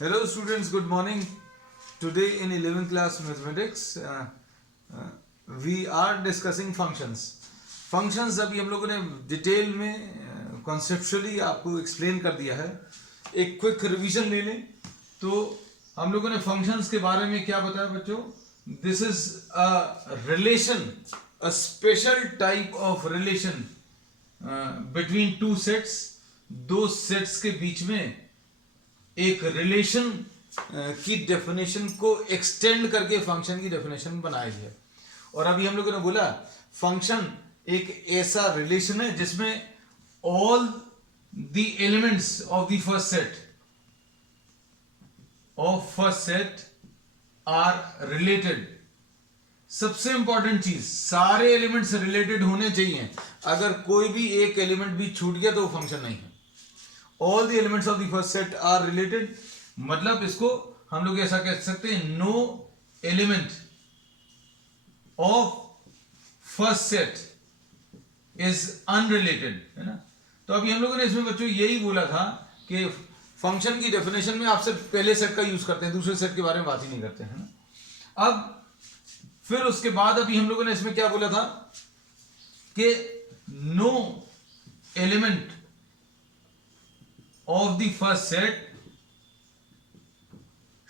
Hello students, good morning. Today in 11th class mathematics we are discussing functions. Functions अभी हम लोगों ने detail में कॉन्सेप्चुअली आपको एक्सप्लेन कर दिया है. एक क्विक रिवीजन ले लें तो हम लोगों ने फंक्शंस के बारे में क्या बताया बच्चों. This is a relation, a special type of relation between two sets. दो सेट्स के बीच में एक रिलेशन की डेफिनेशन को एक्सटेंड करके फंक्शन की डेफिनेशन बनाई है. और अभी हम लोगों ने बोला फंक्शन एक ऐसा रिलेशन है जिसमें all the elements of the first set are related. सबसे इंपॉर्टेंट चीज, सारे एलिमेंट्स रिलेटेड होने चाहिए. अगर कोई भी एक एलिमेंट भी छूट गया तो वो फंक्शन नहीं है. All the elements of the first set are related. मतलब इसको हम लोग ऐसा कह सकते हैं, no element of first set is unrelated, है ना. तो अभी हम लोगों ने इसमें बच्चों यही बोला था कि फंक्शन की डेफिनेशन में आप सिर्फ पहले सेट का यूज करते हैं, दूसरे सेट के बारे में बात ही नहीं करते हैं ना. अब फिर उसके बाद अभी हम लोगों ने इसमें क्या बोला था कि no element of the first set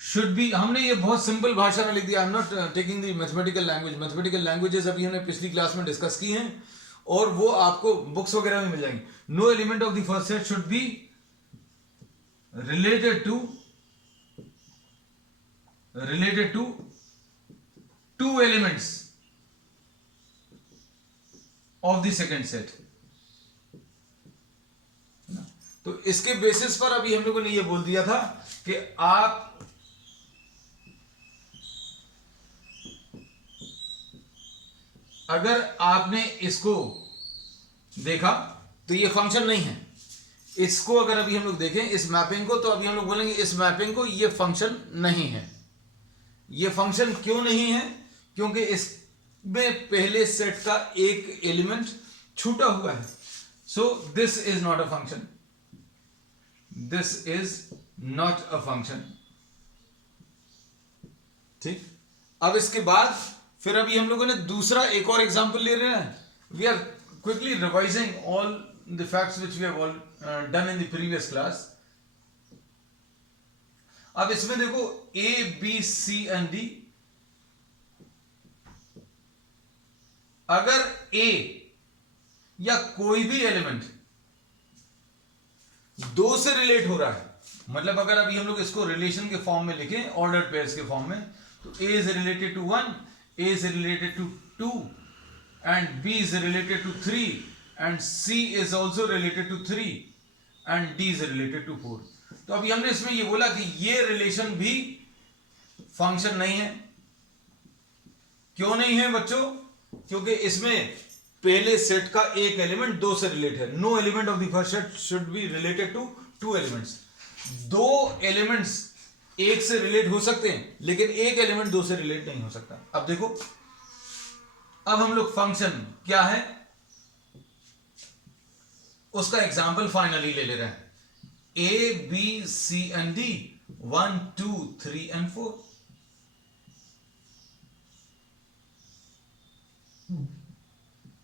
should be. हमने ये बहुत सिंपल भाषा में लिख दिया. I am not taking the mathematical language. Mathematical languages अभी हमने पिछली क्लास में डिस्कस की हैं और वो आपको बुक्स वगैरह में मिल जाएंगी. No element of the first set should be related to two elements of the second set. तो इसके बेसिस पर अभी हम लोगों ने ये बोल दिया था कि आप अगर आपने इसको देखा तो ये फंक्शन नहीं है. इसको अगर अभी हम लोग देखें इस मैपिंग को, तो अभी हम लोग बोलेंगे इस मैपिंग को ये फंक्शन नहीं है. ये फंक्शन क्यों नहीं है? क्योंकि इसमें पहले सेट का एक एलिमेंट छूटा हुआ है. सो this is not a function. This is not a function. ठीक. अब इसके बाद फिर अभी हम लोगों ने दूसरा एक और एग्जांपल ले रहे हैं. We are quickly revising all the facts which we have done in the previous class. अब इसमें देखो A B C and D. अगर ए या कोई भी एलिमेंट दो से रिलेट हो रहा है, मतलब अगर अभी हम लोग इसको रिलेशन के फॉर्म में लिखें, ऑर्डर्ड पेयर्स के फॉर्म में, तो A is related to 1, A is related to 2 and B is related to 3 and C is also related to 3 and D is related to 4. तो अभी हमने इसमें ये बोला कि ये रिलेशन भी फंक्शन नहीं है. क्यों नहीं है बच्चों? क्योंकि इसमें पहले सेट का एक एलिमेंट दो से रिलेट है. No element of the first set should be related to two elements. दो एलिमेंट्स एक से रिलेट हो सकते हैं लेकिन एक एलिमेंट दो से रिलेट नहीं हो सकता. अब देखो, अब हम लोग फंक्शन क्या है उसका एग्जाम्पल फाइनली ले रहे हैं. A B C and D 1 2 3 and 4.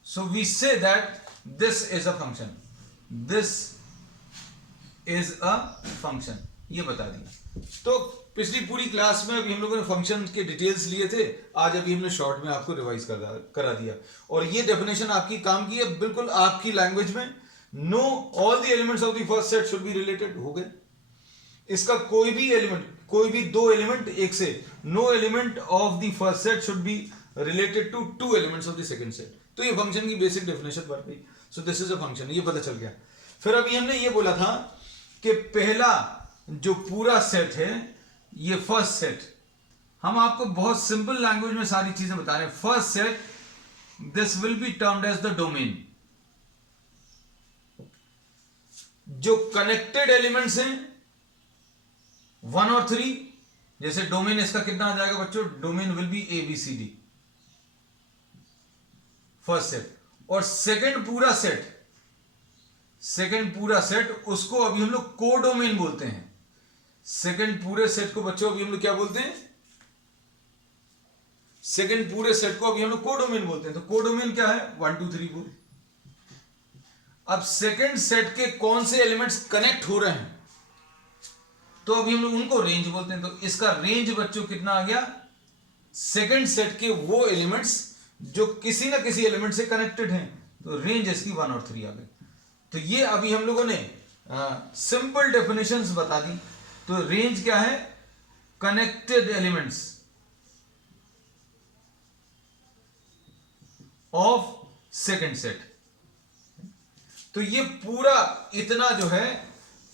So we say that this is a function. This is a function. ये बता दिया. तो पिछली पूरी क्लास में अभी हम लोगों ने फंक्शन के डिटेल्स लिए थे. आज अभी हमने शॉर्ट में आपको रिवाइज करा दिया और ये डेफिनेशन आपकी काम की है बिल्कुल आपकी लैंग्वेज में. Know all the elements of the first set should be related. हो गए. इसका कोई भी एलिमेंट, कोई भी दो एलिमेंट एक से, no element of the first set should be related to two elements of the second set. तो ये फंक्शन की बेसिक डेफिनेशन बन गई. So this is a function. ये पता चल गया. फिर अभी हमने ये बोला था कि पहला जो पूरा सेट है ये फर्स्ट सेट, हम आपको बहुत सिंपल लैंग्वेज में सारी चीजें बता रहे हैं. First set, this will be termed as the domain. जो कनेक्टेड एलिमेंट्स हैं 1 और 3, जैसे डोमेन इसका कितना आ जाएगा बच्चों? Domain will be A B C D, first set. और सेकंड पूरा सेट उसको अभी हम लोग कोडोमेन बोलते हैं. सेकंड पूरे सेट को बच्चों अभी हम लोग क्या बोलते हैं, सेकंड पूरे सेट को अभी हम लोग कोडोमेन बोलते हैं। तो कोडोमेन क्या है, 1 2 3 4। अब सेकंड सेट के कौन से एलिमेंट्स कनेक्ट हो रहे हैं, तो अभी हम लोग उनको रेंज बोलते हैं। तो इसका रेंज बच्चों कितना आ गया, सेकंड सेट के वो एलिमेंट्स जो किसी ना किसी एलिमेंट से कनेक्टेड हैं, तो रेंज इसकी 1 और 3 आ गई। तो ये अभी हम लोगों ने सिंपल डेफिनेशंस बता दी। तो रेंज क्या है, connected elements of second set. तो ये पूरा इतना जो है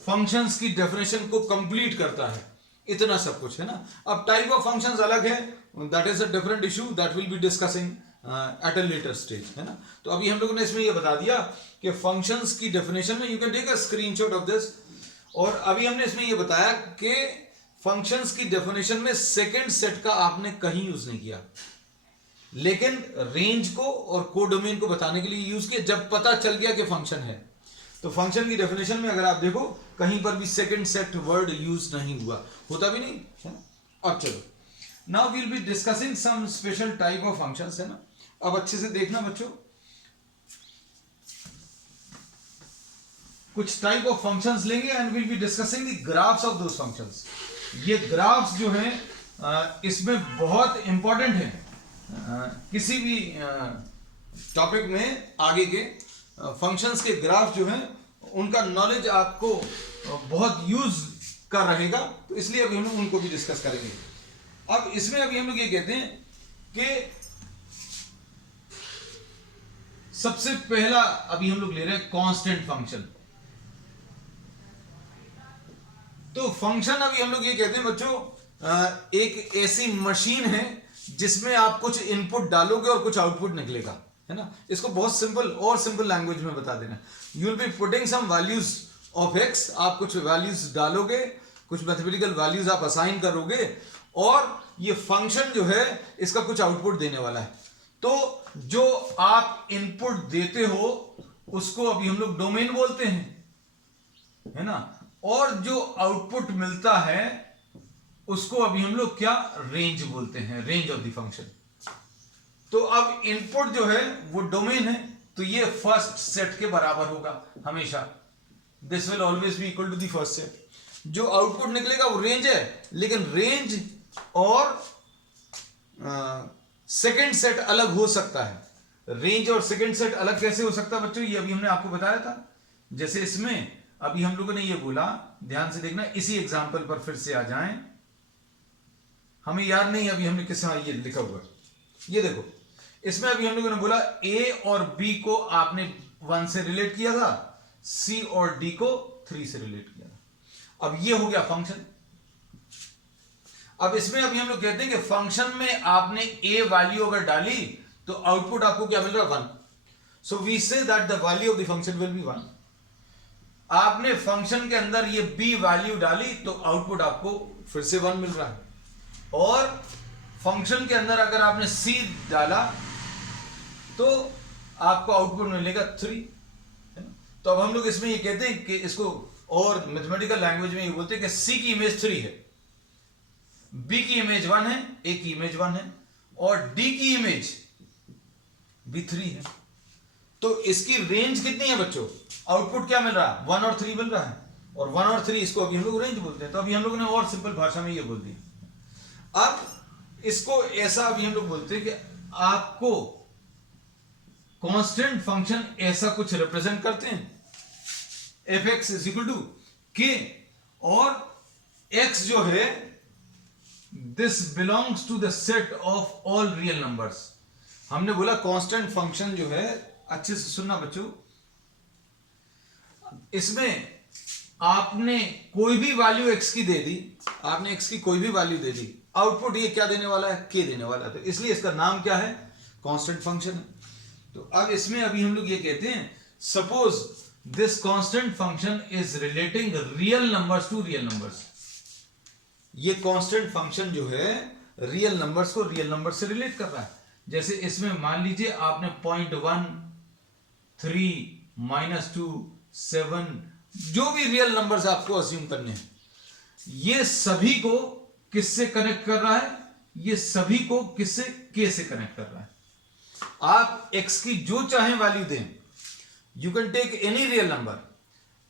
फंक्शंस की डेफिनेशन को कंप्लीट करता है, इतना सब कुछ है ना। अब टाइप ऑफ फंक्शंस अलग है, that is a different issue that will be discussing at a later stage, है ना। तो अभी हम लोगों ने इसमें ये बता दिया कि फंक्शंस की डेफिनेशन में you can take a screenshot of this. और अभी हमने इसमें ये बताया कि फंक्शंस की डेफिनेशन में सेकंड सेट का आपने कहीं यूज नहीं किया, लेकिन रेंज को और कोडोमेन को बताने के लिए यूज किया जब पता चल गया कि फंक्शन है। तो फंक्शन की डेफिनेशन में अगर आप देखो कहीं पर भी सेकंड सेट वर्ड यूज नहीं हुआ, होता भी नहीं है ना। अब चलो, now we will be discussing some special type of functions, है ना। अब अच्छे से देखना बच्चों, कुछ टाइप ऑफ फंक्शंस लेंगे and will be discussing the graphs of those functions. ये ग्राफ्स जो हैं इसमें बहुत इंपॉर्टेंट है किसी भी टॉपिक में। आगे के फंक्शंस के ग्राफ जो हैं उनका नॉलेज आपको बहुत यूज का रहेगा, तो इसलिए अभी हम लोग उनको भी डिस्कस करेंगे। अब इसमें अभी हम लोग ये कहते हैं कि सबसे पहला अभी हम लोग ले रहे हैं कांस्टेंट फंक्शन। तो फंक्शन अभी हम लोग ये कहते हैं बच्चों, एक ऐसी मशीन है जिसमें आप कुछ इनपुट डालोगे और कुछ आउटपुट निकलेगा, है ना। इसको बहुत सिंपल और सिंपल लैंग्वेज में बता देना, you will be putting some values of X. आप कुछ वैल्यूज डालोगे, कुछ मैथमेटिकल वैल्यूज आप असाइन करोगे, और ये फंक्शन जो है इसका कुछ आउटपुट देने वाला है। तो जो आप इनपुट देते हो उसको अभी हम लोग डोमेन बोलते हैं, है ना। और जो आउटपुट मिलता है उसको अभी हम लोग क्या, रेंज बोलते हैं, रेंज ऑफ द फंक्शन। तो अब इनपुट जो है वो डोमेन है, तो ये फर्स्ट सेट के बराबर होगा हमेशा, this will always be equal to the first set. जो आउटपुट निकलेगा वो रेंज है, लेकिन रेंज और सेकंड सेट अलग हो सकता है। रेंज और सेकंड सेट अलग कैसे हो सकता है बच्चों, ये अभी हमने आपको बताया था। जैसे इसमें अभी हम लोगों ने ये बोला, ध्यान से देखना, इसी एग्जांपल पर फिर से आ जाएं। हमें याद नहीं अभी हमने किस ये लिखा हुआ, ये देखो, इसमें अभी हम लोगों ने बोला ए और बी को आपने 1 से रिलेट किया था, सी और डी को 3 से रिलेट किया था। अब ये हो गया फंक्शन। अब इसमें अभी हम लोग कहते हैं कि फंक्शन में आपने ए वैल्यू अगर डाली तो आउटपुट आपको क्या मिल रहा है, 1। So we say that the value of the function will be 1। आपने फंक्शन के अंदर ये बी वैल्यू डाली तो आउटपुट आपको फिर से 1 मिल रहा है, और फंक्शन के अंदर अगर आपने सी डाला तो आपको आउटपुट मिलेगा 3, है ना। तो अब हम लोग इसमें ये कहते हैं कि इसको और मैथमेटिकल लैंग्वेज में ये बोलते हैं कि सी की इमेज 3 है, बी की इमेज 1 है, ए की इमेज 1 है, और डी की इमेज भी 3 है। तो इसकी रेंज कितनी है बच्चों, आउटपुट क्या मिल रहा है, 1 और 3 मिल रहा है, और 1 और 3 इसको अभी हम लोग रेंज बोलते हैं। तो अभी हम लोगों ने और सिंपल भाषा में ये बोल दिया। अब इसको ऐसा अभी हम लोग बोलते हैं कि आपको कांस्टेंट फंक्शन ऐसा कुछ रिप्रेजेंट करते हैं, F X is equal to K, और एक्स जो है this belongs to the set of all real numbers. हमने बोला कांस्टेंट फंक्शन जो है, अच्छे से सुनना बच्चों, इसमें आपने कोई भी वैल्यू एक्स की दे दी, आपने एक्स की कोई भी वैल्यू दे दी, आउटपुट ये क्या देने वाला है, के देने वाला है। तो इसलिए इसका नाम क्या है, कांस्टेंट फंक्शन है। तो अब इसमें अभी हम लोग ये कहते हैं, suppose this constant function is relating real numbers to real numbers. ये कांस्टेंट फंक्शन जो है रियल नंबर्स को रियल नंबर से रिलेट कर रहा है। जैसे इसमें मान लीजिए आपने 0.1, 3, -2, 7, जो भी रियल नंबर्स आपको अज्यूम करने हैं, ये सभी को किससे कनेक्ट कर रहा है? ये सभी को किससे? के से कनेक्ट कर रहा है। आप x की जो चाहे वैल्यू दें, you can take any real number,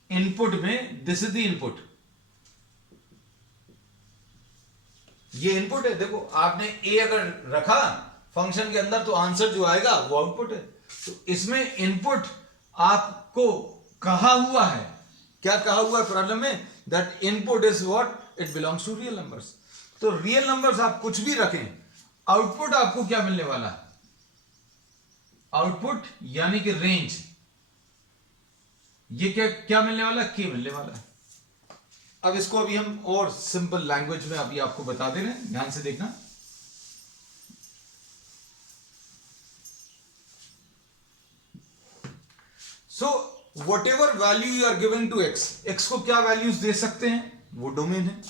input में दिस इज द इनपुट, ये इनपुट है। देखो आपने a अगर रखा फंक्शन के अंदर तो आंसर जो आएगा वो आउटपुट है। तो इसमें इनपुट आपको कहा हुआ है, क्या कहा हुआ है प्रॉब्लम में? That input is what? It belongs to real numbers. तो रियल नंबर्स आप कुछ भी रखें, आउटपुट आपको क्या मिलने वाला है? आउटपुट यानी कि रेंज, ये क्या क्या मिलने वाला? के मिलने वाला है। अब इसको अभी हम और सिंपल लैंग्वेज में अभी आपको बता दे रहे हैं, ध्यान से देखना। So whatever value you are giving to X, X को क्या वैल्यूज दे सकते हैं? वो डोमेन है।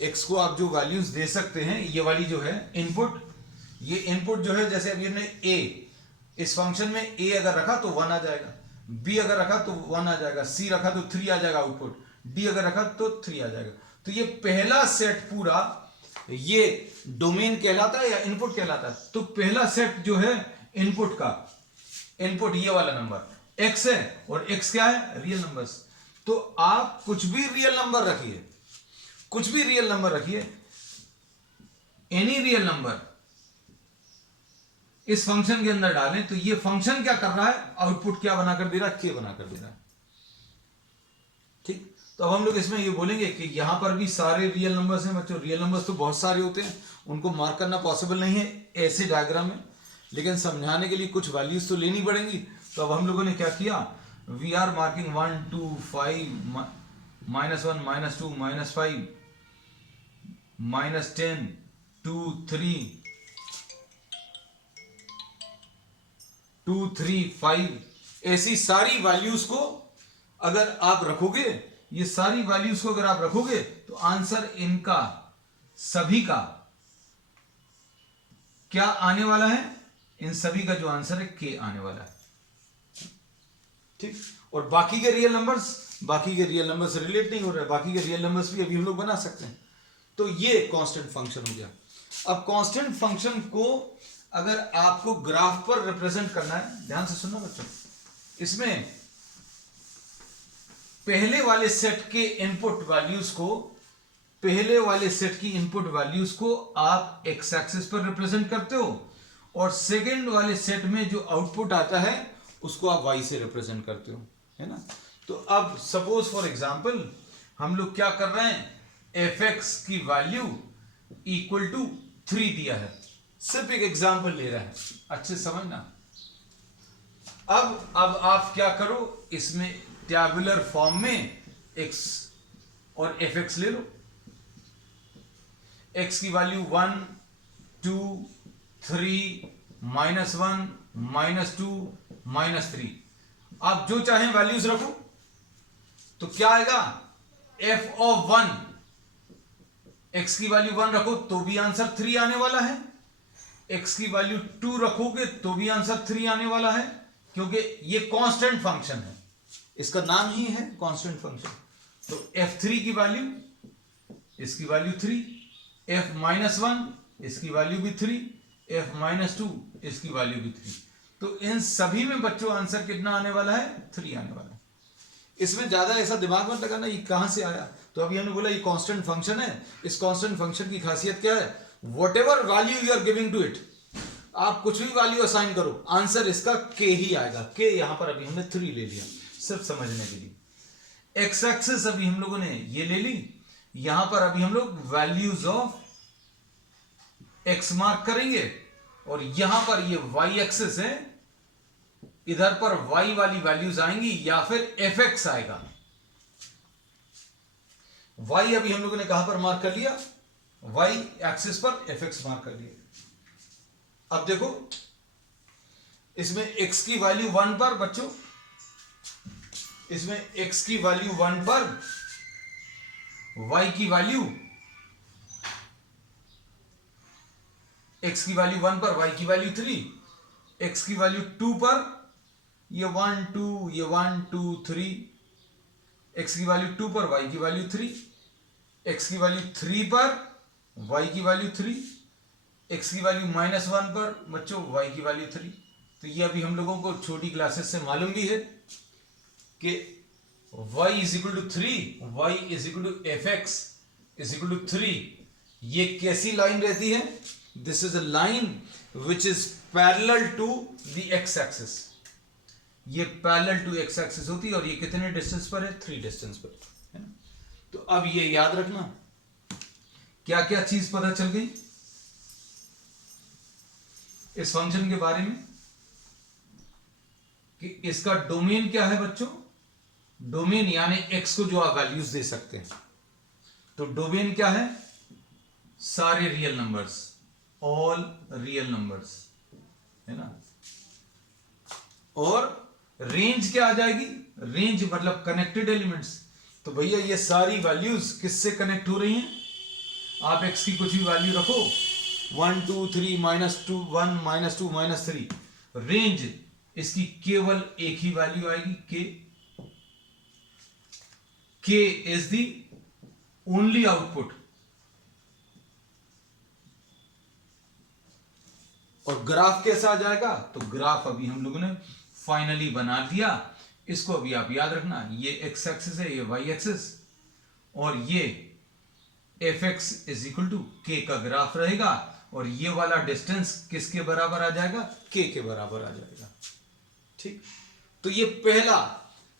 एक्स को आप जो वैल्यूज दे सकते हैं, ये वाली जो है इनपुट, ये इनपुट जो है, जैसे अभी हमने ए, इस फंक्शन में ए अगर रखा तो 1 आ जाएगा, बी अगर रखा तो 1 आ जाएगा, सी रखा तो 3 आ जाएगा आउटपुट, डी अगर रखा तो 3 आ जाएगा। तो ये पहला सेट पूरा ये डोमेन कहलाता है या इनपुट कहलाता है? तो पहला सेट जो है इनपुट का, इनपुट ये वाला नंबर एक्स है, और एक्स क्या है? Real numbers. तो आप कुछ भी रियल नंबर रखिए, कुछ भी रियल नंबर रखिए, एनी रियल नंबर इस फंक्शन के अंदर डालें, तो ये फंक्शन क्या कर रहा है? आउटपुट क्या बनाकर दे रहा है? के बनाकर दे रहा है। ठीक, तो अब हम लोग इसमें ये बोलेंगे कि यहां पर भी सारे रियल नंबर्स हैं बच्चों। रियल नंबर्स तो बहुत सारे होते हैं, उनको मार्क करना पॉसिबल नहीं है ऐसे डायग्राम में, लेकिन समझाने के लिए कुछ वैल्यूज तो लेनी पड़ेंगी। तो अब हम लोगों ने क्या किया? वी आर मार्किंग 1 2 5 -1 -2 -5 -10 2 3 2 3 5, ऐसी सारी वैल्यूज को अगर आप रखोगे, ये सारी वैल्यूज को अगर आप रखोगे, तो आंसर इनका सभी का क्या आने वाला है? इन सभी का जो आंसर है के आने वाला है। ठीक, और बाकी के रियल नंबर्स रिलेट नहीं हो रहे, बाकी के रियल नंबर्स भी अभी हम लोग बना सकते हैं। तो ये कांस्टेंट फंक्शन हो गया। अब कांस्टेंट फंक्शन को अगर आपको ग्राफ पर रिप्रेजेंट करना है, ध्यान से सुनना बच्चों, इसमें पहले वाले सेट के इनपुट वैल्यूज को, पहले वाले सेट की इनपुट वैल्यूज को आप एक्स एक्सिस पर रिप्रेजेंट करते हो, और सेकंड वाले सेट में जो आउटपुट आता है उसको आप वाई से रिप्रेजेंट करते हो, है ना। तो अब सपोज फॉर एग्जांपल हम लोग क्या कर रहे हैं, एफ एक्स की वैल्यू इक्वल टू 3 दिया है, सिर्फ एक एग्जांपल ले रहा है, अच्छे समझना। अब आप क्या करो, इसमें टैबुलर फॉर्म में x और fx ले लो। x की वैल्यू 1 2 3 -1 -2 -3, आप जो चाहें वैल्यूज रखो। तो क्या आएगा? f of 1, x की वैल्यू 1 रखो तो भी आंसर 3 आने वाला है, x की वैल्यू 2 रखोगे तो भी आंसर 3 आने वाला है, क्योंकि ये कांस्टेंट फंक्शन है, इसका नाम ही है कांस्टेंट फंक्शन। तो f3 की वैल्यू, इसकी वैल्यू 3, f-1 इसकी वैल्यू भी 3, f-2 इसकी वैल्यू भी 3। तो इन सभी में बच्चों आंसर कितना आने वाला है? 3 आने वाला है। इसमें ज्यादा ऐसा दिमाग मत लगाना ये कहां से आया। तो अभी हमने बोला ये कांस्टेंट फंक्शन है। इस कांस्टेंट फंक्शन की खासियत क्या है? Whatever value you are giving to it, आप कुछ भी वैल्यू असाइन करो, आंसर इसका के ही आएगा। के यहां पर अभी हमने 3 ले लिया सिर्फ समझने के लिए। एक्स एक्सिस अभी हम लोगों ने ये ले ली, यहां पर अभी हम लोग वैल्यूज ऑफ एक्स मार्क करेंगे, और यहां पर ये वाई एक्सिस है, इधर पर वाई वाली वैल्यूज आएंगी या फिर एफ एक्स आएगा। वाई अभी हम लोगों ने कहां पर मार्क कर लिया? वाई एक्सिस पर एफ एक्स मार्क कर लिया। अब देखो इसमें x की वैल्यू 1 पर बच्चों, इसमें x की वैल्यू 1 पर y की वैल्यू, x की वैल्यू 1 पर y की वैल्यू 3, x की वैल्यू 2 पर ये 1 2 ये 1 2 3, x की वैल्यू 2 पर y की वैल्यू 3, x की वैल्यू 3 पर y की वैल्यू 3, x की वैल्यू -1 पर बच्चों y की वैल्यू 3। तो ये अभी हम लोगों को छोटी क्लासेस से मालूम भी है कि y is equal to 3, y is equal to fx is equal to 3। ये कैसी लाइन रहती है? This is a line which is parallel to the x axis. ये पैरेलल टू x एक्सिस होती है और ये कितने डिस्टेंस पर है? 3 डिस्टेंस पर है ना। तो अब ये याद रखना, क्या क्या चीज पता चल गई इस फंक्शन के बारे में कि इसका डोमेन क्या है बच्चों? डोमेन यानी x को जो आप वैल्यूज दे सकते हैं, तो डोमेन क्या है? सारे real numbers, all real numbers, है ना। और रेंज क्या आ जाएगी? रेंज मतलब कनेक्टेड एलिमेंट्स। तो भैया ये सारी वैल्यूज किससे कनेक्ट हो रही हैं? आप x की कुछ भी वैल्यू रखो, 1 2 3 -2 1 -2 -3, रेंज इसकी केवल एक ही वैल्यू आएगी, k is the only output. और ग्राफ कैसा आ जाएगा? तो ग्राफ अभी हम लोगों ने फाइनली बना दिया। इसको अभी आप याद रखना, ये x एक्सिस है, ये y एक्सिस, और ये fx is equal to k का ग्राफ रहेगा। और ये वाला डिस्टेंस किसके बराबर आ जाएगा? k के बराबर आ जाएगा। ठीक, तो ये पहला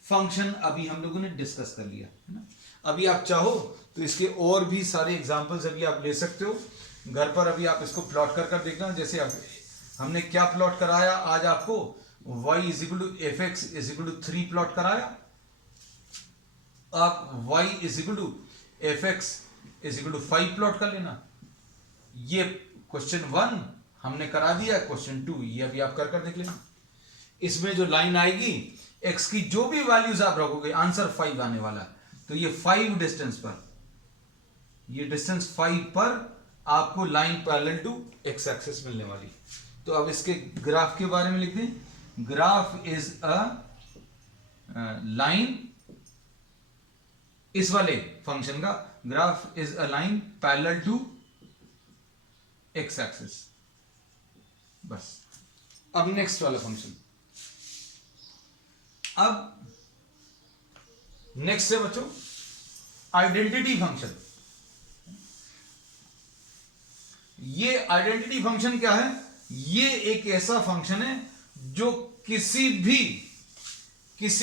फंक्शन अभी हम लोगों ने डिस्कस कर लिया है ना। अभी आप चाहो तो इसके और भी सारे एग्जांपल्स अभी आप ले सकते हो घर पर। अभी आप इसको प्लॉट कर देखना, जैसे हमने क्या प्लॉट कराया आज आपको, y is equal to F X is equal to 3 plot कराया। आप y is equal to F X is equal to 5 plot कर लेना। ये क्वेश्चन 1 हमने करा दिया, क्वेश्चन 2 ये अभी आप कर देख लेना। इसमें जो लाइन आएगी, x की जो भी वैल्यूज आप रखोगे, आंसर 5 आने वाला है। तो ये 5 डिस्टेंस पर, ये डिस्टेंस 5 पर आपको line parallel to x axis मिलने वाली। तो अब इसके ग्राफ के बारे में लिख दें। ग्राफ इज अ लाइन, इस वाले फंक्शन का graph is a line parallel to x axis. बस, अब नेक्स्ट वाला फंक्शन। अब नेक्स्ट है बच्चों आइडेंटिटी फंक्शन। ये आइडेंटिटी फंक्शन क्या है? ये एक ऐसा फंक्शन है जो किसी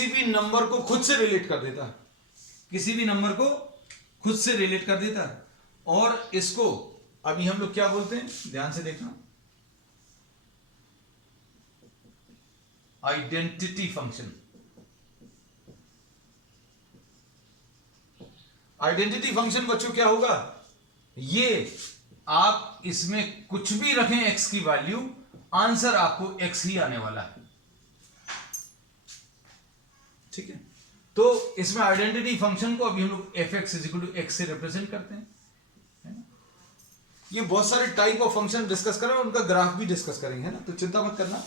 भी नंबर को खुद से रिलेट कर देता है, किसी भी नंबर को खुद से रिलेट कर देता है। और इसको अभी हम लोग क्या बोलते हैं, ध्यान से देखना, आइडेंटिटी फंक्शन। आइडेंटिटी फंक्शन बच्चों क्या होगा? ये आप इसमें कुछ भी रखें x की वैल्यू, आंसर आपको x ही आने वाला है। ठीक है, तो इसमें आइडेंटिटी फंक्शन को अभी हम लोग fx is equal to x से रिप्रेजेंट करते हैं, है ना। ये बहुत सारे टाइप ऑफ फंक्शन डिस्कस करें, उनका ग्राफ भी डिस्कस करेंगे, है ना, तो चिंता मत करना।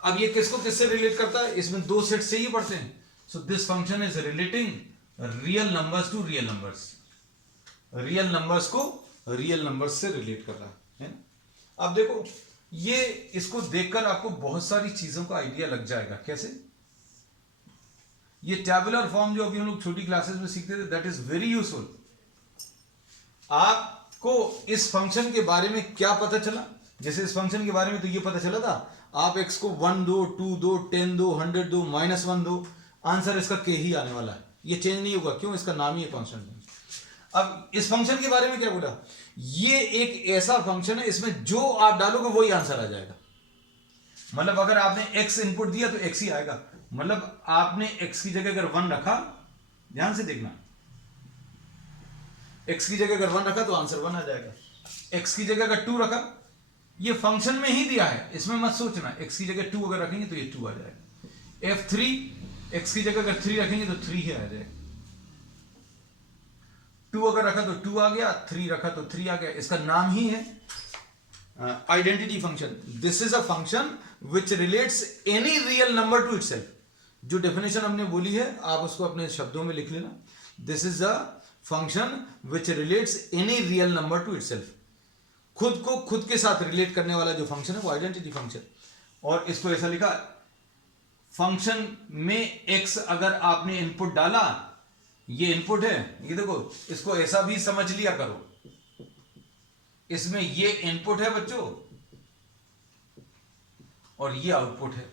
अब ये किसको किससे रिलेट करता है? इसमें 2 सेट से ही पढ़ते हैं। So this function is relating real numbers to real numbers, real numbers को रियल नंबर्स से रिलेट कर रहा है ना। अब देखो, ये इसको देखकर आपको बहुत सारी चीजों का आइडिया लग जाएगा। कैसे? ये टैबुलर फॉर्म जो अभी हम लोग छोटी क्लासेस में सीखते थे, दैट इज वेरी यूजफुल। आपको इस फंक्शन के बारे में क्या पता चला? जैसे इस फंक्शन के बारे में तो ये पता चला था, आप x को 1 दो, 2 दो, 10 दो, 100 दो, -1 दो, आंसर इसका k ही आने वाला है। ये चेंज नहीं होगा, क्यों? इसका नाम ही है फंक्शन। अब इस फंक्शन के बारे में क्या बोला? ये एक ऐसा फंक्शन है, इसमें जो आप डालोगे वही आंसर आ जाएगा। मतलब अगर आपने x इनपुट दिया तो x ही आएगा। मतलब आपने x की जगह अगर 1 रखा, ध्यान से देखना, x की जगह अगर 1 रखा तो आंसर 1 आ जाएगा। x की जगह अगर 2 रखा, ये फंक्शन में ही दिया है, इसमें मत सोचना। x की जगह 2 अगर रखेंगे तो ये 2 आ जाएगा। f3, x की जगह अगर 3 रखेंगे तो 3 ही आ जाएगा। 2 अगर रखा तो 2 आ गया, 3 रखा तो 3 आ गया। इसका नाम ही है identity function. This is a function which relates any real number two itself. जो डेफिनेशन हमने बोली है, आप उसको अपने शब्दों में लिख लेना। This is a function which relates any real number two itself. खुद को खुद के साथ रिलेट करने वाला जो फंक्शन है वो आइडेंटिटी फंक्शन। और इसको ऐसा लिखा, फंक्शन में x अगर आपने इनपुट डाला, ये इनपुट है, ये देखो, इसको ऐसा भी समझ लिया करो, इसमें ये इनपुट है बच्चों और ये आउटपुट है।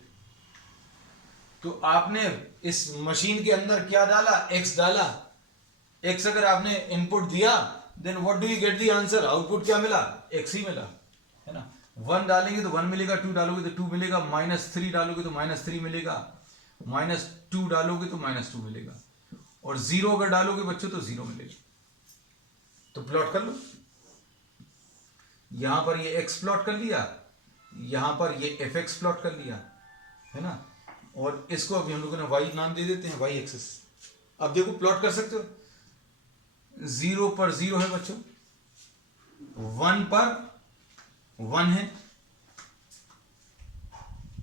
तो आपने इस मशीन के अंदर क्या डाला, x डाला। x अगर आपने इनपुट दिया, then what do you get the answer, output क्या मिला, x ही मिला, है ना। 1 डालेंगे तो 1 मिलेगा, 2 डालोगे तो 2 मिलेगा, -3 डालोगे तो -3 मिलेगा, -2 डालोगे तो -2 मिलेगा, और 0 अगर डालोगे बच्चों तो 0 मिलेगा। तो प्लॉट कर लो, यहां पर ये x प्लॉट कर लिया, यहां पर ये fx प्लॉट कर लिया, है ना। और इसको अभी हम लोगों ने y नाम दे देते हैं, y एक्सिस। अब देखो प्लॉट कर सकते हो, 0 पर 0 है बच्चों, 1 पर 1 है,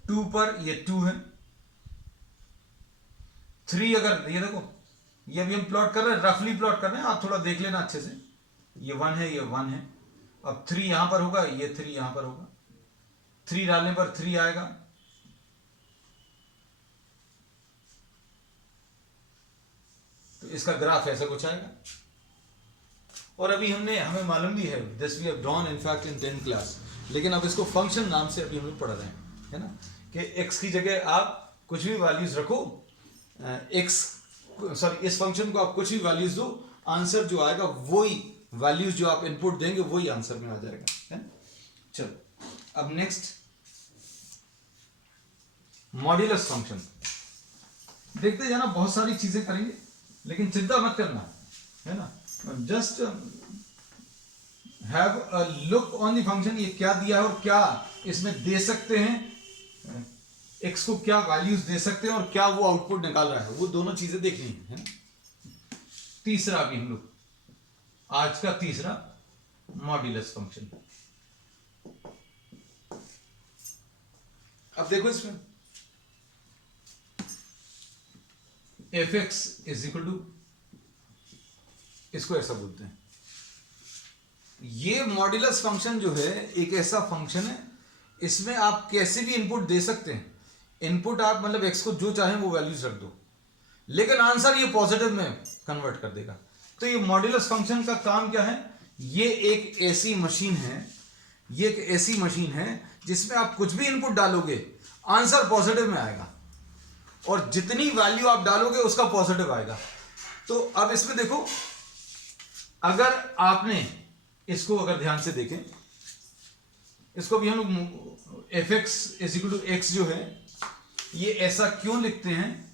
2 पर ये 2 है, 3 अगर, ये देखो, ये अभी हम प्लॉट कर रहे हैं, रफली प्लॉट कर रहे हैं, आप थोड़ा देख लेना अच्छे से। ये 1 है, ये 1 है। अब 3 यहां पर होगा, ये 3 यहां पर होगा, 3 डालने पर 3 आएगा, तो इसका ग्राफ ऐसा कुछ आएगा। और अभी हमें मालूम भी है, this we have drawn in fact in 10th class, लेकिन अब इसको फंक्शन नाम से अभी हम लोग पढ़ रहे हैं, है ना, कि x की जगह आप कुछ भी वैल्यूज रखो, इस फंक्शन को आप कुछ भी वैल्यूज दो, आंसर जो आएगा वही वैल्यूज जो आप इनपुट देंगे वही आंसर में आ जाएगा, है ना। चलो अब नेक्स्ट, मॉड्यूलस फंक्शन देखते जाना, बहुत सारी चीजें करेंगे, लेकिन चिंता मत करना, है ना। Just have a look on the function, ये क्या दिया है और क्या इसमें दे सकते हैं, x को क्या वैल्यूज दे सकते हैं और क्या वो आउटपुट निकाल रहा है, वो दोनों चीजें देखनी है ना। तीसरा भी हम लोग, आज का तीसरा मॉड्यूलस फंक्शन। अब देखो इसमें fx इज इक्वल टू, इसको ऐसा बोलते हैं, ये मॉड्यूलस फंक्शन जो है एक ऐसा फंक्शन है, इसमें आप कैसे भी इनपुट दे सकते हैं। इनपुट आप मतलब x को जो चाहें वो वैल्यूज रख दो, लेकिन आंसर ये पॉजिटिव में कन्वर्ट कर देगा। तो ये मॉड्यूलस फंक्शन का काम क्या है, ये एक ऐसी मशीन है, ये एक ऐसी मशीन है जिसमें आप कुछ भी इनपुट डालोगे आंसर पॉजिटिव में आएगा, और जितनी वैल्यू आप डालोगे उसका पॉजिटिव आएगा। तो अब इसमें देखो, अगर आपने इसको अगर ध्यान से देखें, इसको भी हम लोग fx is equal to x जो है, ये ऐसा क्यों लिखते हैं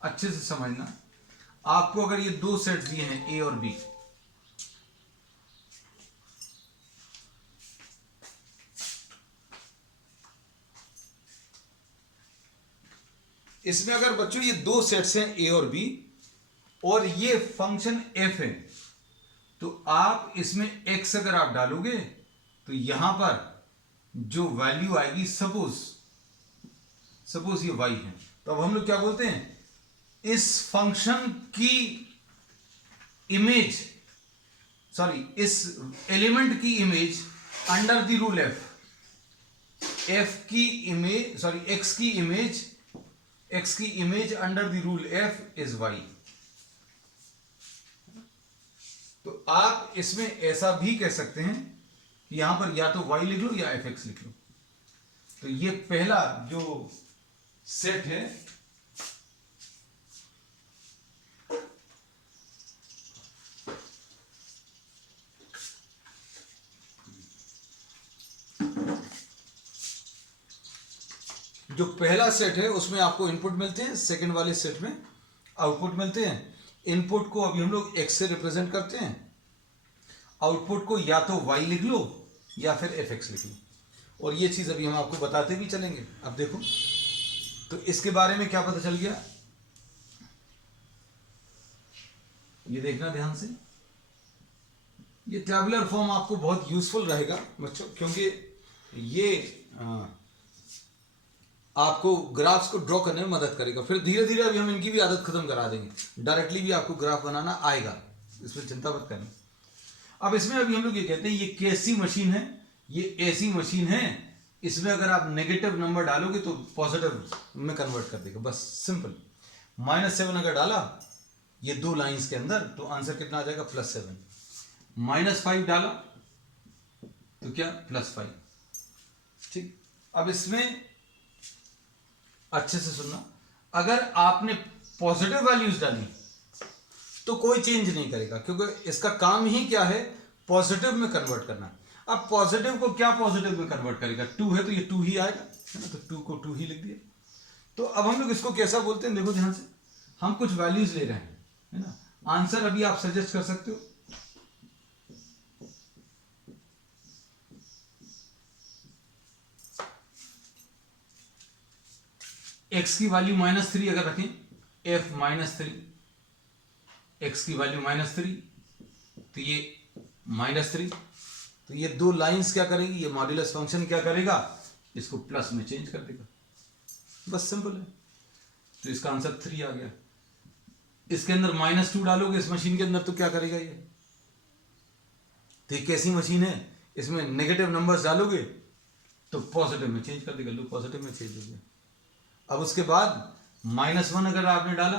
अच्छे से समझना। आपको अगर ये दो सेट्स दिए हैं a और b, इसमें अगर बच्चों ये दो सेट्स हैं a और b, और ये फंक्शन f है, तो आप इसमें x अगर आप डालोगे तो यहां पर जो वैल्यू आएगी, सपोज ये y है, तो अब हम लोग क्या बोलते हैं, इस फंक्शन की इमेज, इस एलिमेंट की image under the rule f की इमेज, x की image under the rule f is y। तो आप इसमें ऐसा भी कह सकते हैं कि यहां पर या तो y लिख लो या fx लिख लो। तो ये पहला जो सेट है, जो पहला सेट है उसमें आपको इनपुट मिलते हैं, सेकंड वाले सेट में आउटपुट मिलते हैं। इनपुट को अभी हम लोग x से रिप्रेजेंट करते हैं, आउटपुट को या तो y लिख लो या फिर fx लिख लो, और ये चीज अभी हम आपको बताते भी चलेंगे। अब देखो, तो इसके बारे में क्या पता चल गया, ये देखना ध्यान से। ये टैबुलर फॉर्म आपको बहुत यूजफुल रहेगा बच्चों, क्योंकि ये आपको ग्राफ्स को ड्रॉ करने में मदद करेगा। फिर धीरे धीरे अभी हम इनकी भी आदत खत्म करा देंगे, डायरेक्टली भी आपको ग्राफ बनाना आएगा, इसमें चिंता मत करना। अब इसमें अभी हम लोग ये कहते हैं ये कैसी मशीन है, ये ऐसी मशीन है, इसमें अगर आप नेगेटिव नंबर डालोगे तो पॉजिटिव में कन्वर्ट कर देगा, बस सिंपल। -7 अगर डाला ये 2 लाइंस के अंदर तो आंसर कितना आ जाएगा +7। -5 डाला तो क्या +5। ठीक, अब इसमें अच्छे से सुनना, अगर आपने पॉजिटिव वैल्यूज डाली तो कोई चेंज नहीं करेगा, क्योंकि इसका काम ही क्या है, पॉजिटिव में कन्वर्ट करना। अब पॉजिटिव को क्या पॉजिटिव में कन्वर्ट करेगा, 2 है तो ये 2 ही आएगा, है ना, तो 2 को 2 ही लिख दिया। तो अब हम लोग इसको कैसा बोलते हैं, देखो ध्यान से, हम कुछ वैल्यूज ले रहे हैं, है ना, आंसर अभी आप सजेस्ट कर सकते हो। x की वैल्यू -3 अगर रखें, f -3, x की वैल्यू -3 तो ये -3, तो ये 2 लाइंस क्या करेगी, ये मॉड्यूलस फंक्शन क्या करेगा, इसको प्लस में चेंज कर देगा, बस सिंपल है। तो इसका आंसर 3 आ गया। इसके अंदर -2 डालोगे इस मशीन के अंदर तो क्या करेगा ये, तो ये कैसी मशीन है, इसमें नेगेटिव नंबर्स डालोगे तो पॉजिटिव में चेंज कर देगा, लो पॉजिटिव में चेंज हो गया। अब उसके बाद -1 अगर आपने डाला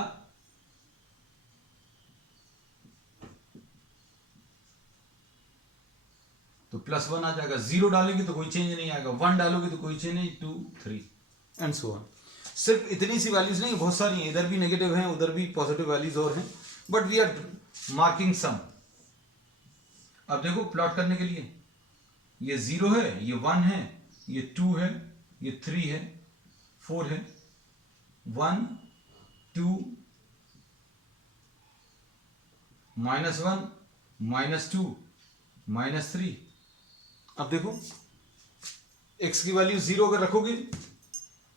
तो +1 आ जाएगा, 0 डालेंगे तो कोई चेंज नहीं आएगा, 1 डालोगे तो कोई चेंज नहीं, 2 3 एंड सो ऑन। सिर्फ इतनी सी वैल्यूज नहीं, बहुत सारी हैं, इधर भी नेगेटिव हैं उधर भी पॉजिटिव वैल्यूज और हैं, बट वी आर मार्किंग सम। अब देखो प्लॉट करने के लिए, ये 0 है, ये 1 है, ये 2 है, ये 3 है, 4 है, 1 2 -1 -2 -3। अब देखो x की वैल्यू 0 अगर रखोगे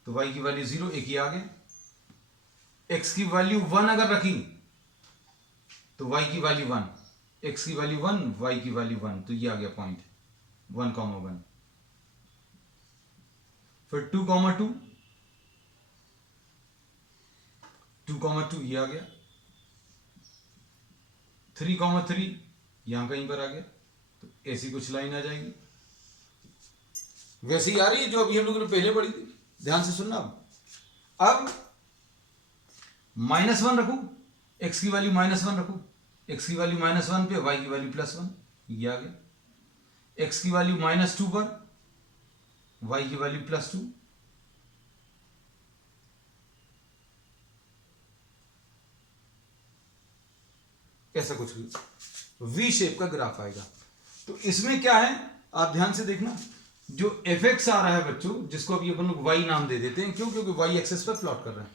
तो y की वैल्यू 0, एक ही आ गया। x की वैल्यू 1 अगर रखी तो y की वैल्यू 1, x की वैल्यू 1, y की वैल्यू 1, तो ये आ गया पॉइंट 1,1। फिर 2,2 2,2 ये आ गया, 3,3 यहां कहीं पर आ गया, तो ऐसी कुछ लाइन आ जाएगी, वैसी आ रही है जो अभी हम लोगों ने पहले पढ़ी थी। ध्यान से सुनना। अब -1 रखो, x की वैल्यू -1 रखो, x की वैल्यू -1 पे y की वैल्यू +1, ये आ गया। x की वैल्यू -2 पर y की वैल्यू +2, ऐसा कुछ वी शेप का ग्राफ आएगा। तो इसमें क्या है, आप ध्यान से देखना, जो fx आ रहा है बच्चों, जिसको अभी अपन लोग y नाम दे देते हैं, क्यों, क्योंकि y एक्सिस पर प्लॉट कर रहे हैं।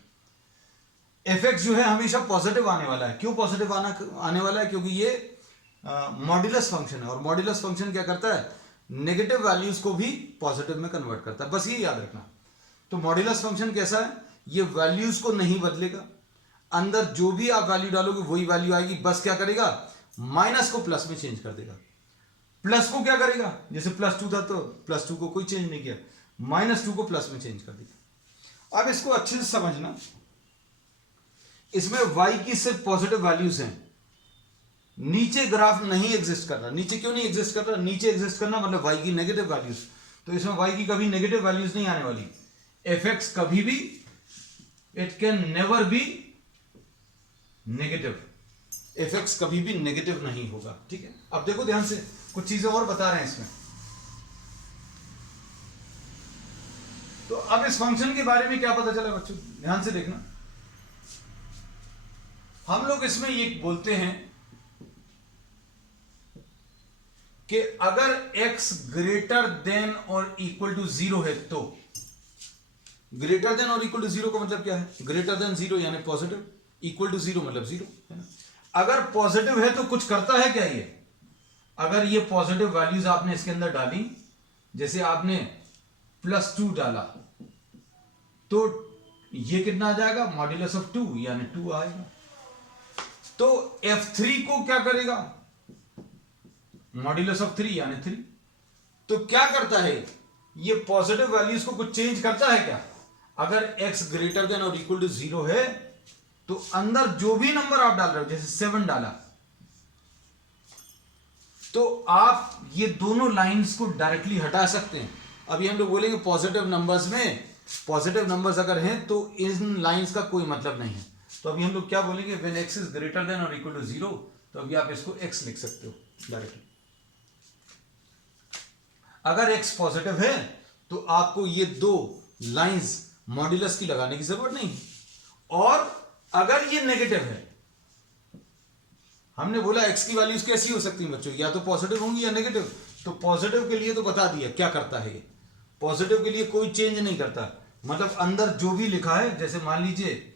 fx जो है हमेशा पॉजिटिव आने वाला है। क्यों पॉजिटिव आने वाला है, क्योंकि ये मॉड्यूलस फंक्शन है, और मॉड्यूलस फंक्शन क्या करता है, नेगेटिव वैल्यूज को भी पॉजिटिव में कन्वर्ट करता है, बस ये याद रखना। तो मॉड्यूलस फंक्शन कैसा है, ये वैल्यूज को नहीं बदलेगा, अंदर जो भी आप वैल्यू डालोगे वही वैल्यू आएगी, बस क्या करेगा, माइनस को प्लस में चेंज कर देगा। प्लस को क्या करेगा, जैसे +2 था तो +2 को कोई चेंज नहीं किया, -2 को प्लस में चेंज कर दिया। अब इसको अच्छे से समझना, इसमें y की सिर्फ पॉजिटिव वैल्यूज हैं, नीचे ग्राफ नहीं एग्जिस्ट कर रहा। नीचे क्यों नहीं एग्जिस्ट कर रहा, नीचे एग्जिस्ट करना मतलब y की नेगेटिव वैल्यूज, तो इसमें y की कभी नेगेटिव वैल्यूज नहीं आने वाली। fx कभी भी, it can never be negative, fx कभी भी नेगेटिव नहीं होगा, ठीक है। अब देखो ध्यान से, कुछ चीजें और बता रहे हैं इसमें। तो अब इस फंक्शन के बारे में क्या पता चला बच्चों, ध्यान से देखना। हम लोग इसमें ये बोलते हैं कि अगर x ग्रेटर देन और इक्वल टू 0 है तो, ग्रेटर देन और इक्वल टू 0 का मतलब क्या है, ग्रेटर देन 0 यानी पॉजिटिव, इक्वल टू 0 मतलब 0, है ना। अगर पॉजिटिव है तो कुछ करता है क्या ये, अगर ये पॉजिटिव वैल्यूज आपने इसके अंदर डाली, जैसे आपने +2 डाला तो ये कितना आ जाएगा, मॉड्यूलस ऑफ 2 यानी 2 आएगा। तो f3 को क्या करेगा, मॉड्यूलस ऑफ 3 यानी 3। तो क्या करता है, ये पॉजिटिव वैल्यूज को कुछ चेंज करता है क्या, अगर x ग्रेटर देन और इक्वल टू 0 है तो अंदर जो भी नंबर आप डाल रहे हो, जैसे 7 डाला तो आप ये दोनों लाइंस को डायरेक्टली हटा सकते हैं। अभी हम लोग बोलेंगे पॉजिटिव नंबर्स में, पॉजिटिव नंबर्स अगर हैं तो इन लाइंस का कोई मतलब नहीं है। तो अभी हम लोग क्या बोलेंगे, when x is greater than और इक्वल टू 0, तो अभी आप इसको x लिख सकते हो डायरेक्टली। अगर x पॉजिटिव है तो आपको ये दो लाइंस मॉड्यूलस की लगाने की जरूरत नहीं, और अगर ये नेगेटिव है, हमने बोला x की वैल्यूज कैसी हो सकती है बच्चों, या तो पॉजिटिव होंगी या नेगेटिव। तो पॉजिटिव के लिए तो बता दिया क्या करता है, ये पॉजिटिव के लिए कोई चेंज नहीं करता, मतलब अंदर जो भी लिखा है, जैसे मान लीजिए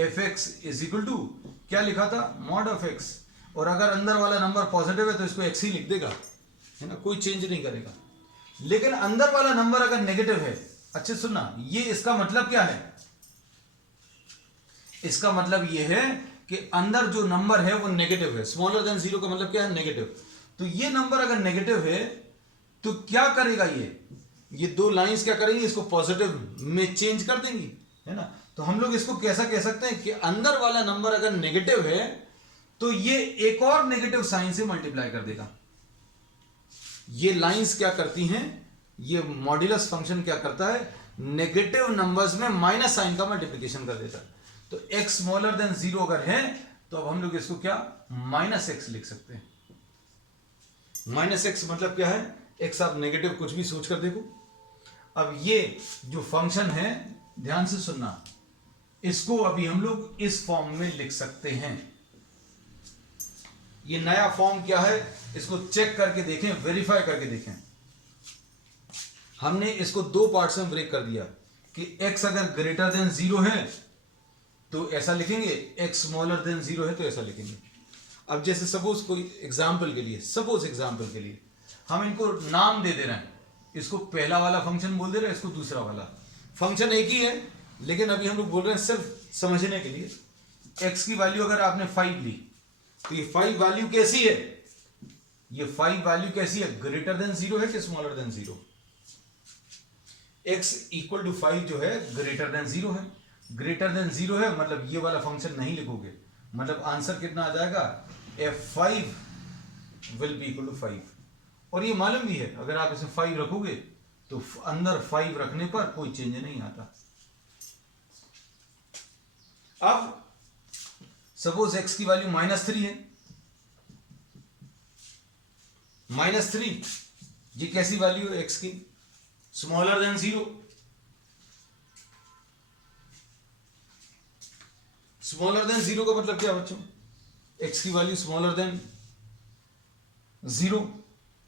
fx इज इक्वल टू क्या लिखा था, मॉड ऑफ x, और अगर अंदर वाला नंबर पॉजिटिव है तो इसको x ही लिख देगा, है ना, कोई चेंज नहीं करेगा। लेकिन अंदर वाला नंबर अगर नेगेटिव है, अच्छे सुनना, ये इसका मतलब क्या है, इसका मतलब ये है कि अंदर जो नंबर है वो नेगेटिव है। स्मॉलर देन 0 का मतलब क्या है, नेगेटिव। तो ये नंबर अगर नेगेटिव है तो क्या करेगा, ये दो लाइंस क्या करेंगी, इसको पॉजिटिव में चेंज कर देंगी, है ना। तो हम लोग इसको कैसा कह सकते हैं कि अंदर वाला नंबर अगर नेगेटिव है तो ये एक और नेगेटिव साइन से मल्टीप्लाई कर देगा। ये लाइंस क्या करती हैं, ये मॉड्यूलस फंक्शन क्या करता है, नेगेटिव नंबर्स में माइनस साइन का मल्टीप्लिकेशन कर देता है। तो x स्मॉलर देन 0 अगर है तो अब हम लोग इसको क्या माइनस एक्स लिख सकते हैं। माइनस एक्स मतलब क्या है, x आप नेगेटिव कुछ भी सोच कर देखो। अब ये जो फंक्शन है, ध्यान से सुनना, इसको अभी हम लोग इस फॉर्म में लिख सकते हैं। ये नया फॉर्म क्या है, इसको चेक करके देखें, वेरीफाई करके देखें। हमने इसको दो पार्ट्स में ब्रेक कर दिया कि x अगर ग्रेटर देन 0 है तो ऐसा लिखेंगे, x स्मॉलर देन 0 है तो ऐसा लिखेंगे। अब जैसे सपोज कोई एग्जाम्पल के लिए, सपोज एग्जाम्पल के लिए हम इनको नाम दे दे रहे हैं, इसको पहला वाला फंक्शन बोल दे रहे हैं, इसको दूसरा वाला। फंक्शन एक ही है लेकिन अभी हम लोग बोल रहे हैं सिर्फ समझने के लिए। x की वैल्यू अगर आपने 5 ली तो ये 5 वैल्यू कैसी है, ये 5 वैल्यू कैसी है, ग्रेटर देन 0 है कि smaller than 0। x equal to 5 जो है ग्रेटर देन 0 है। ग्रेटर देन 0 है मतलब ये वाला फंक्शन नहीं लिखोगे, मतलब आंसर कितना आ जाएगा, f5 will be equal to 5। और ये मालूम भी है, अगर आप इसमें 5 रखोगे तो अंदर 5 रखने पर कोई चेंज नहीं आता। अब सपोज x की वैल्यू -3 है, -3 ये कैसी वैल्यू है x की, स्मॉलर देन 0। स्मॉलर देन 0 का मतलब क्या बच्चों, x की वैल्यू स्मॉलर देन 0,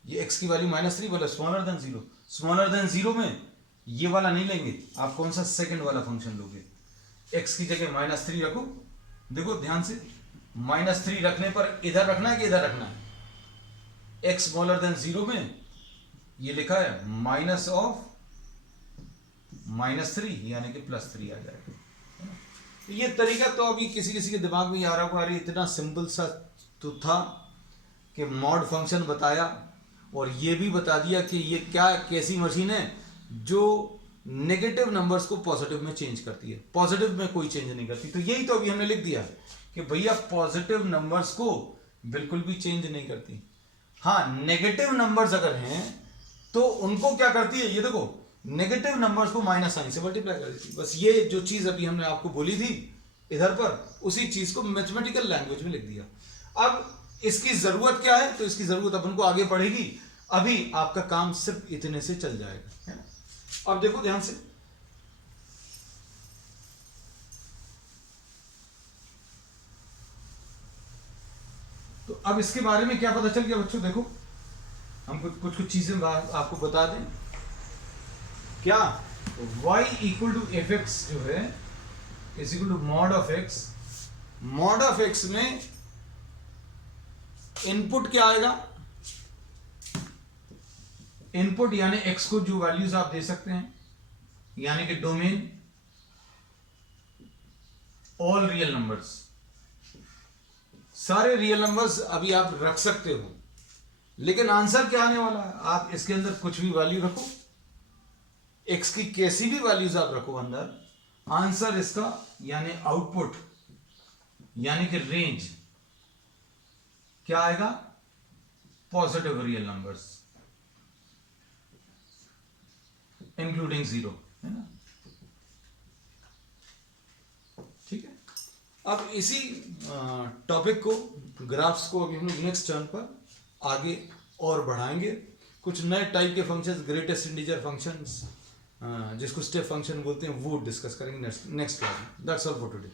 ये x की वैल्यू -3 बोला, स्मॉलर देन 0। स्मॉलर देन 0 में ये वाला नहीं लेंगे, आप कौन सा सेकंड वाला फंक्शन लोगे, x की जगह -3 रखो। देखो ध्यान से, -3 रखने पर इधर रखना है कि इधर रखना है, x स्मॉलर देन 0 में ये लिखा है माइनस ऑफ -3 यानी कि +3 आ जाएगा। ये तरीका तो अभी किसी किसी के दिमाग में आ रहा होगा, अरे इतना सिंपल सा तो था कि मॉड फंक्शन बताया और ये भी बता दिया कि ये क्या कैसी मशीन है जो नेगेटिव नंबर्स को पॉजिटिव में चेंज करती है, पॉजिटिव में कोई चेंज नहीं करती। तो यही तो अभी हमने लिख दिया कि भैया पॉजिटिव नंबर्स को बिल्कुल भी चेंज नहीं करती। हाँ, नेगेटिव नंबर्स अगर हैं तो उनको क्या करती है, ये देखो नेगेटिव नंबर्स को माइनस साइन से मल्टीप्लाई कर देती है। बस ये जो चीज अभी हमने आपको बोली थी इधर पर, उसी चीज को मैथमेटिकल लैंग्वेज में लिख दिया। अब इसकी जरूरत क्या है, तो इसकी जरूरत अपन को आगे पड़ेगी, अभी आपका काम सिर्फ इतने से चल जाएगा, है ना। अब देखो ध्यान से, तो अब इसके बारे में क्या पता चल गया बच्चों, देखो हम कुछ चीजें आपको बता दें। क्या y equal to F x जो है is equal to mod of x। Mod of x में इनपुट क्या आएगा, इनपुट यानी x को जो वैल्यूज आप दे सकते हैं, यानी कि डोमेन ऑल रियल नंबर्स, सारे रियल नंबर्स अभी आप रख सकते हो, लेकिन आंसर क्या आने वाला है, आप इसके अंदर कुछ भी वैल्यू रखो, x की कैसी भी वैल्यूज आप रखो अंदर, आंसर इसका यानी आउटपुट यानी कि रेंज क्या आएगा, पॉजिटिव रियल नंबर्स इंक्लूडिंग 0, है ना? ठीक है। अब इसी टॉपिक को, ग्राफ्स को अभी हम लोग नेक्स्ट टर्न पर आगे और बढ़ाएंगे। कुछ नए टाइप के फंक्शंस, ग्रेटेस्ट इंटीजर फंक्शंस, जिसको स्टेप फंक्शन बोलते हैं, वो डिस्कस करेंगे नेक्स्ट क्लास में। That's all for today.